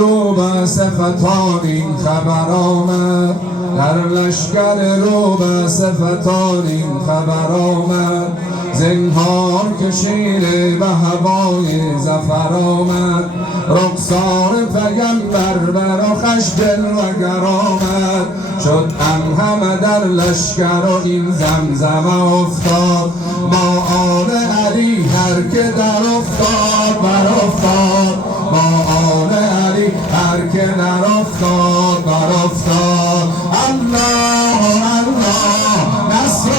رو به صفتان این خبر آمد، در لشکر رو به صفتان این خبر آمد. زنهار کشید به هوای ظفر آمد، رخسار پیمبر برآخش جلوگر آمد. شد همه در لشکر و این زمزمه افتاد، با آل علی هر که در افتاد برافتاد، با آل علی هر که در افتاد برافتاد. الله الله نصر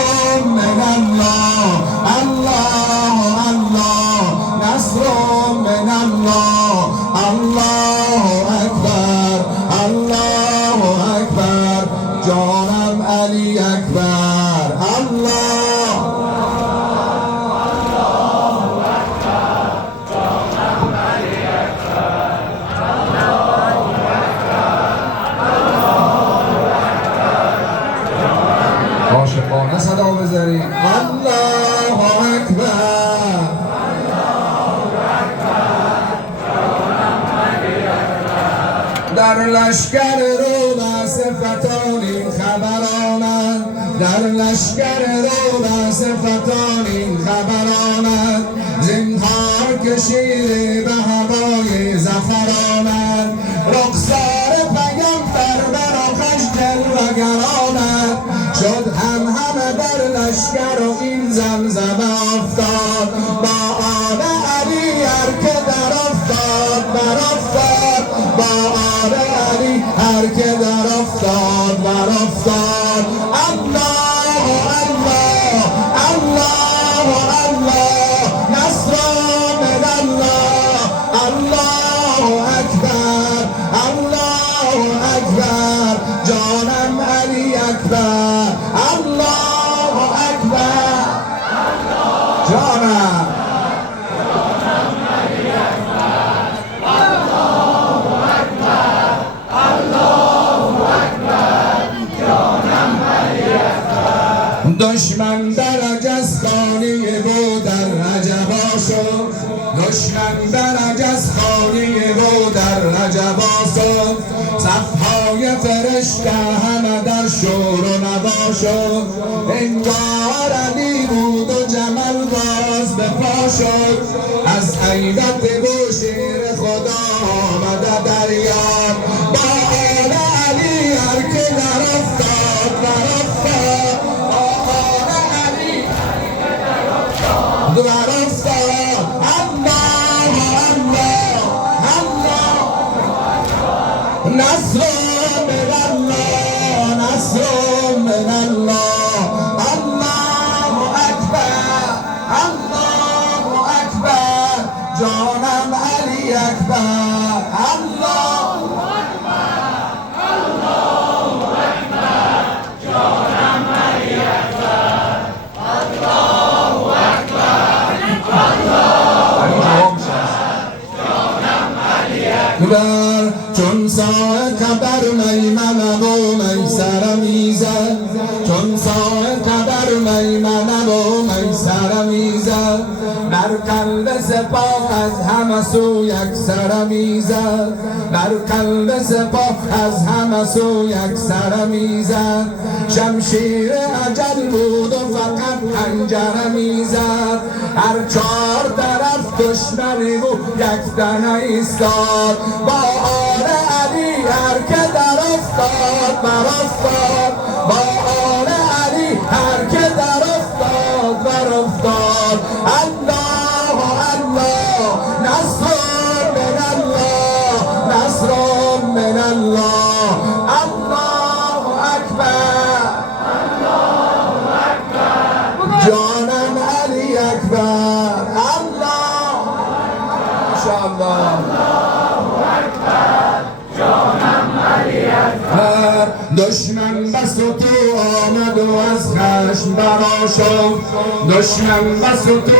من الله، الله الله نصر من الله. الله اکبر الله اکبر، جانم علی اکبر. الله عاشقانه صدا بذارید. الله اکبر در لشکر رو به صفتان این خبر آمد، در لشکر رو به صفتان این خبر آمد. زنهار کشید به هوای ظفر آمد، رخسار پیمبر براخش جلوگر آمد. شد همه در لشکر و این زمزمه افتاد، با آل علی هر که در افتاد برافتاد، با آل علی هر که در افتاد برافتاد. الله الله الله الله نصر من الله. الله اکبر الله اکبر، جانم علی اکبر. الله اکبر جانم علی اکبر. الله اکبر الله اکبر، جانم علی اکبر. دشمن در جسخانه بود در رجبا شد، دشمن در جسخانه بود در رجبا شد. صفهای فرشته همه در شور و نوا شد، انگار علی بود و جمل باز به پا شد. از حیرت و شیر خدا آمده دریاب، با آل علی هر که در افتاد برافتاد، با آل علی هر که در افتاد برافتاد. الله الله الله نصر من الله، نصر من الله. الله اکبر الله اکبر، جانم علی اکبر. الله اکبر الله اکبر، جانم علی اکبر. الله اکبر الله اکبر، جانم علی اکبر. چون ساعت بر میمنه و میسر میزد، چون ساعت بر میمنه و میسر میزد. بر قلب سپاه از همه سو یک سر میزد، بر قلب سپاه از همه سو یک سر میزد. شمشیر اجل بود و فقط پنجره میزد، هر چهار طرف دشمنی بود یک تنه ایستاد. با آل علی هر که در افتاد برافتاد، با آل علی هر که در افتاد برافتاد. الله الله نصر من الله، نصر من الله. الله اکبر الله اکبر، جانم علی اکبر. الله ماشاءالله. دشمن بس تو آمد و از خشم برآشفت، دشمن بس تو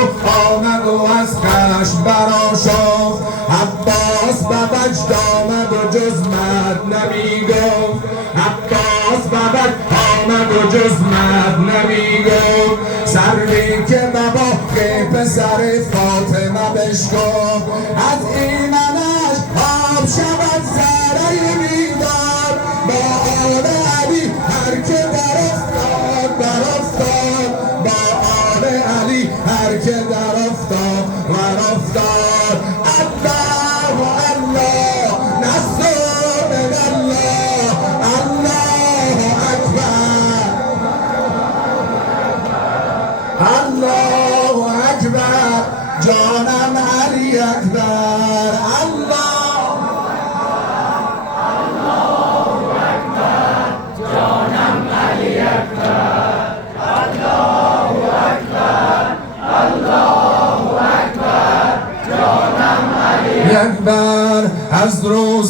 آمد و از خشم برآشفت. عباس به وجد آمد و جز مرد نمیگفت، عباس به وجد آمد و جز مرد نمیگفت. سری که بابا پسر فاطمه بشکفت، از ایمنش آب شود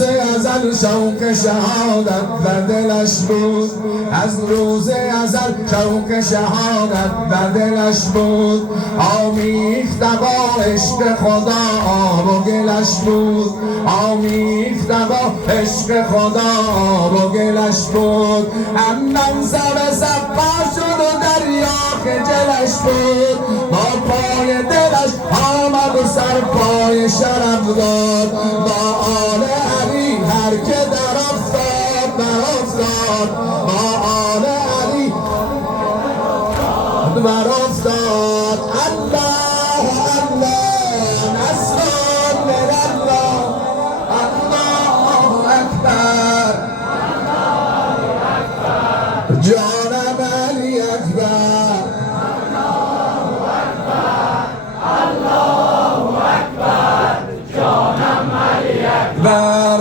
روز ازل شوق شهادت در دلش بود، از روز ازل شوق شهادت در دلش بود. آمیخته با عشق خدا آب و گلش بود، آمیخته با عشق خدا آب و گلش بود. همدم سر سقا شد و دریا خجلش بود، با پای دلش آمد و سر پای شرف داد. با آل علی هر که در افتاد در افتاد، با آل علی در افتاد. الله الله نصر من الله، الله اکبر جانم علی اکبر. بر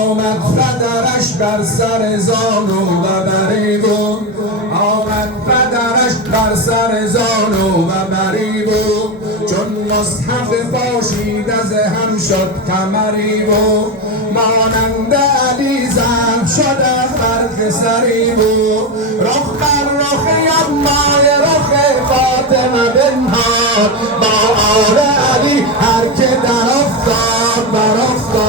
آمد فدرش بر سر زانو و بری بود، آمد فدرش بر سر زانو و بری بود. چون مصحف پاشید از هم شد کمری بود، مانند علی زم شده هر سری بود. رخ بر رخ یمای رخ فاطمه بنهاد، با آل علی هر که در افتاد بر افتاد.